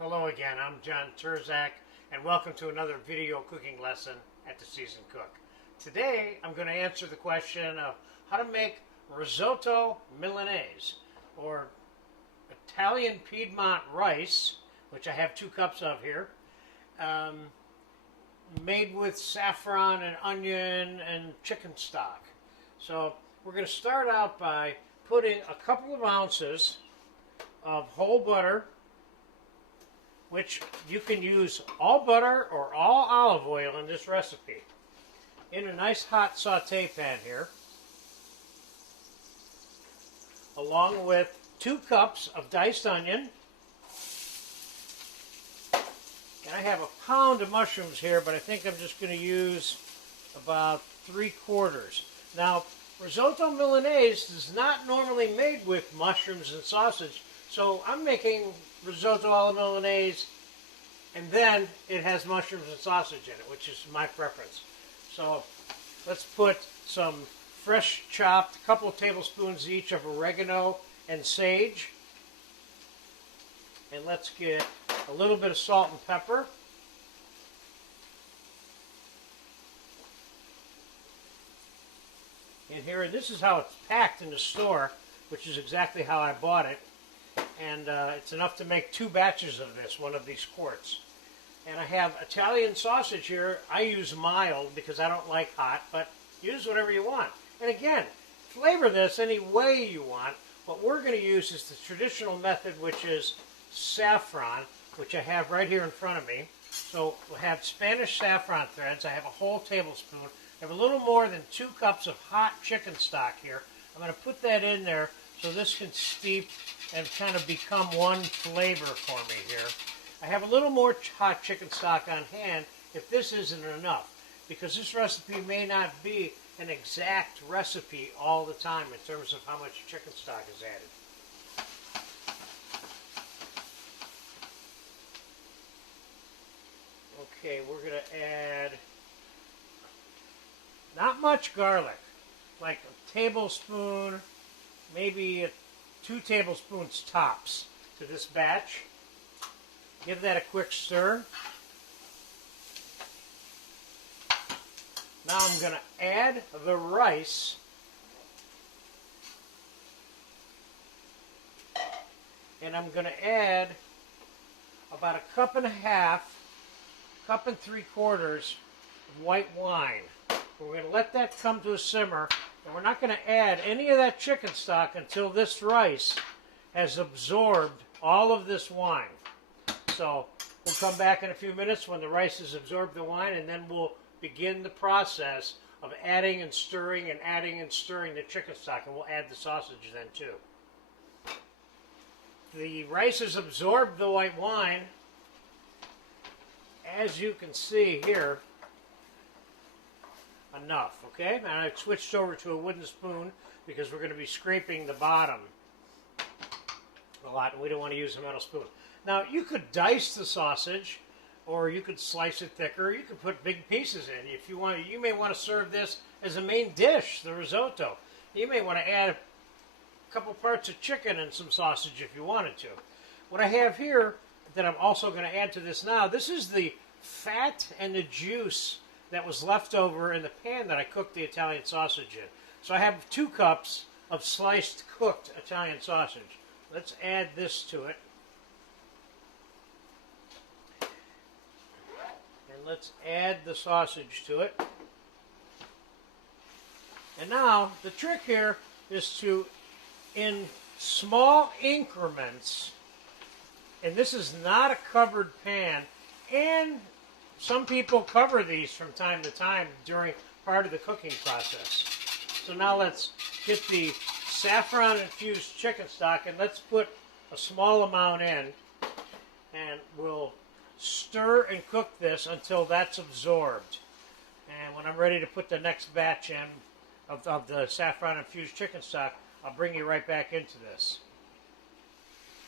Hello again, I'm John Terzak, and welcome to another video cooking lesson at The Seasoned Cook. Today I'm going to answer the question of how to make risotto Milanese, or Italian Piedmont rice, which I have 2 cups of here, made with saffron and onion and chicken stock. So we're going to start out by putting a couple of ounces of whole butter, which you can use all butter or all olive oil in this recipe, in a nice hot saute pan here, along with 2 cups of diced onion. And I have a pound of mushrooms here, but I think I'm just going to use about 3/4. Now, risotto Milanese is not normally made with mushrooms and sausage, so I'm making risotto alla Milanese, and then it has mushrooms and sausage in it, which is my preference. So let's put some fresh chopped, a couple of tablespoons each of oregano and sage. And let's get a little bit of salt and pepper. In here, and this is how it's packed in the store, which is exactly how I bought it. And it's enough to make 2 batches of this, one of these quarts. And I have Italian sausage here. I use mild because I don't like hot, but use whatever you want. And again, flavor this any way you want. What we're going to use is the traditional method, which is saffron, which I have right here in front of me. So we'll have Spanish saffron threads. I have a whole tablespoon. I have a little more than 2 cups of hot chicken stock here. I'm going to put that in there so this can steep and kind of become one flavor for me here. I have a little more hot chicken stock on hand if this isn't enough, because this recipe may not be an exact recipe all the time in terms of how much chicken stock is added. Okay, we're going to add not much garlic, like a tablespoon, maybe 2 tablespoons tops to this batch. Give that a quick stir. Now I'm going to add the rice. And I'm going to add about 1.5 cups, 1.75 cups of white wine. We're going to let that come to a simmer, and we're not going to add any of that chicken stock until this rice has absorbed all of this wine. So we'll come back in a few minutes when the rice has absorbed the wine, and then we'll begin the process of adding and stirring the chicken stock, and we'll add the sausage then too. The rice has absorbed the white wine, as you can see here. Enough, okay? And I've switched over to a wooden spoon because we're going to be scraping the bottom a lot, and we don't want to use a metal spoon. Now, you could dice the sausage, or you could slice it thicker, or you could put big pieces in. If you want, you may want to serve this as a main dish, the risotto. You may want to add a couple parts of chicken and some sausage if you wanted to. What I have here that I'm also going to add to this now, this is the fat and the juice that was left over in the pan that I cooked the Italian sausage in. So I have 2 cups of sliced cooked Italian sausage. Let's add this to it. And let's add the sausage to it. And now the trick here is to, in small increments, and this is not a covered pan, and some people cover these from time to time during part of the cooking process. So now let's get the saffron infused chicken stock, and let's put a small amount in, and we'll stir and cook this until that's absorbed. And when I'm ready to put the next batch in of the saffron infused chicken stock, I'll bring you right back into this.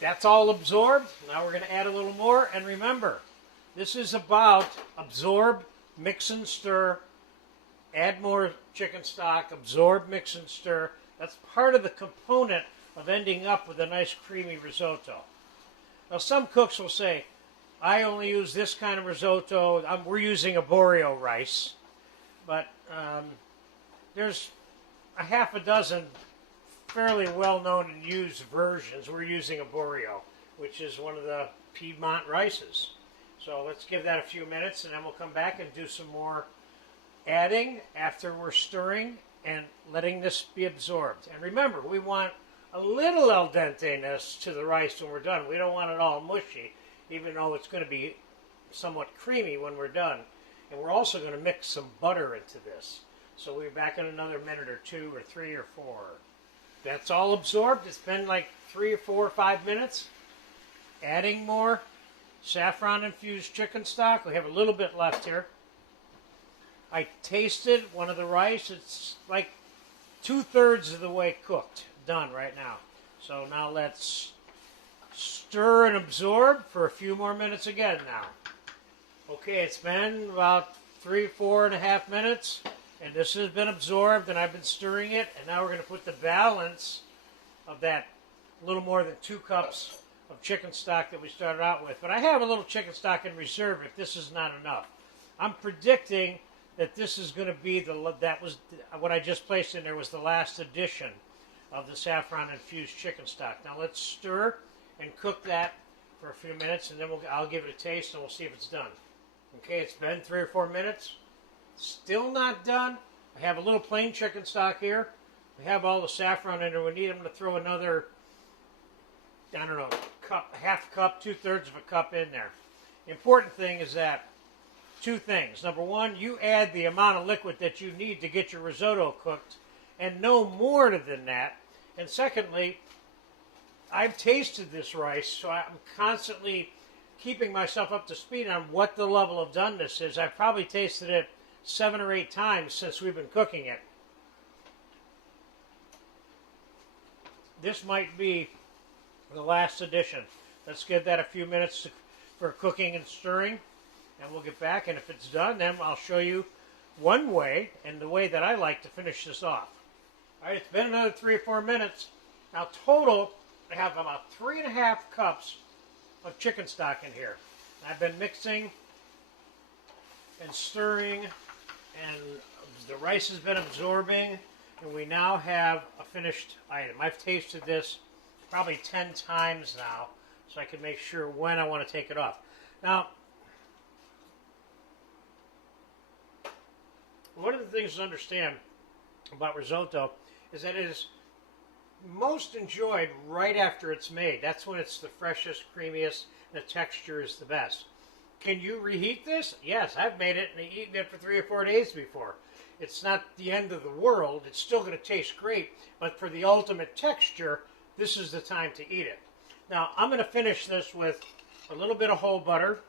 That's all absorbed. Now we're going to add a little more, and remember, this is about absorb, mix and stir, add more chicken stock, absorb, mix and stir. That's part of the component of ending up with a nice creamy risotto. Now some cooks will say, I only use this kind of risotto. We're using a Borio rice, but there's a half a dozen fairly well-known and used versions. We're using a Borio, which is one of the Piedmont rices. So let's give that a few minutes, and then we'll come back and do some more adding after we're stirring and letting this be absorbed. And remember, we want a little al dente-ness to the rice when we're done. We don't want it all mushy, even though it's going to be somewhat creamy when we're done. And we're also going to mix some butter into this. So we'll be back in another minute or 2 or 3 or 4. That's all absorbed. It's been like 3 or 4 or 5 minutes. Adding more saffron infused chicken stock. We have a little bit left here. I tasted one of the rice. It's like 2/3 of the way cooked, done right now. So now let's stir and absorb for a few more minutes again now. Okay, it's been about 4.5 minutes, and this has been absorbed, and I've been stirring it, and now we're going to put the balance of that little more than 2 cups of chicken stock that we started out with. But I have a little chicken stock in reserve if this is not enough. I'm predicting that this is going to be what I just placed in there was the last addition of the saffron infused chicken stock. Now let's stir and cook that for a few minutes, and then I'll give it a taste and we'll see if it's done. Okay, it's been 3 or 4 minutes. Still not done. I have a little plain chicken stock here. We have all the saffron in there we need. I'm going to throw another, I don't know, cup, half cup, 2/3 of a cup in there. The important thing is that 2 things. Number 1, you add the amount of liquid that you need to get your risotto cooked, and no more than that. And secondly, I've tasted this rice, so I'm constantly keeping myself up to speed on what the level of doneness is. I've probably tasted it 7 or 8 times since we've been cooking it. This might be the last addition. Let's give that a few minutes for cooking and stirring, and we'll get back. And if it's done, then I'll show you one way, and the way that I like to finish this off. All right, it's been another 3 or 4 minutes. Now total, I have about 3.5 cups of chicken stock in here. I've been mixing and stirring, and the rice has been absorbing, and we now have a finished item. I've tasted this probably 10 times now, so I can make sure when I want to take it off. Now, one of the things to understand about risotto is that it is most enjoyed right after it's made. That's when it's the freshest, creamiest, and the texture is the best. Can you reheat this? Yes, I've made it and eaten it for 3 or 4 days before. It's not the end of the world. It's still going to taste great, but for the ultimate texture, this is the time to eat it. Now, I'm going to finish this with a little bit of whole butter.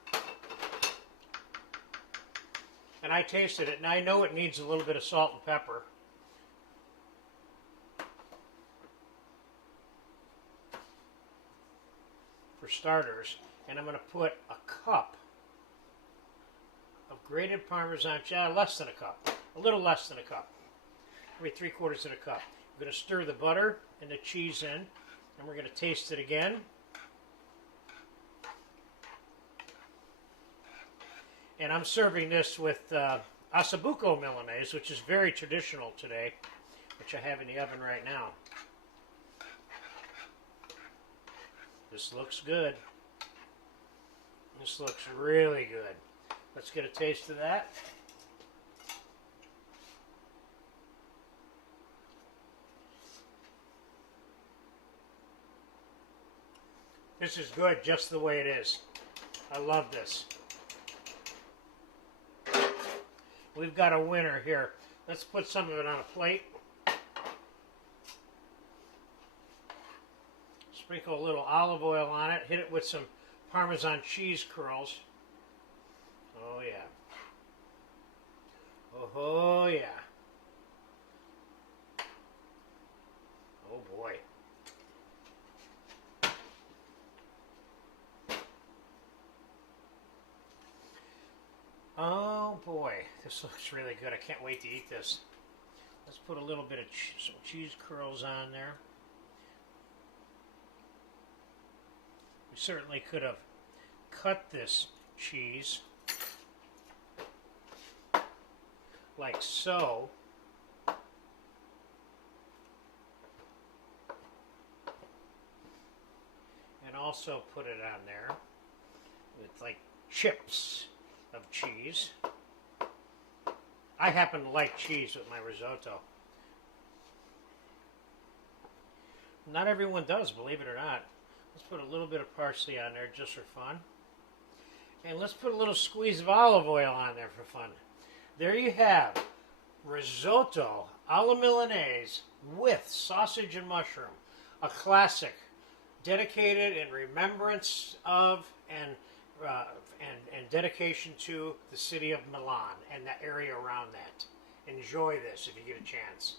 And I tasted it, and I know it needs a little bit of salt and pepper. For starters, and I'm going to put a cup of grated Parmesan cheese, less than a cup, a little less than a cup, maybe 3/4 of a cup. I'm going to stir the butter and the cheese in, and we're going to taste it again. And I'm serving this with ossobuco Milanese, which is very traditional today, which I have in the oven right now. This looks good. This looks really good. Let's get a taste of that. This is good just the way it is. I love this. We've got a winner here. Let's put some of it on a plate. Sprinkle a little olive oil on it. Hit it with some Parmesan cheese curls. Oh yeah. Oh yeah. Oh boy. Oh boy, this looks really good. I can't wait to eat this. Let's put a little bit of some cheese curls on there. We certainly could have cut this cheese like so. And also put it on there with like chips of cheese. I happen to like cheese with my risotto. Not everyone does, believe it or not. Let's put a little bit of parsley on there just for fun. And let's put a little squeeze of olive oil on there for fun. There you have risotto alla Milanese with sausage and mushroom. A classic, dedicated in remembrance of and dedication to the city of Milan and the area around that. Enjoy this if you get a chance.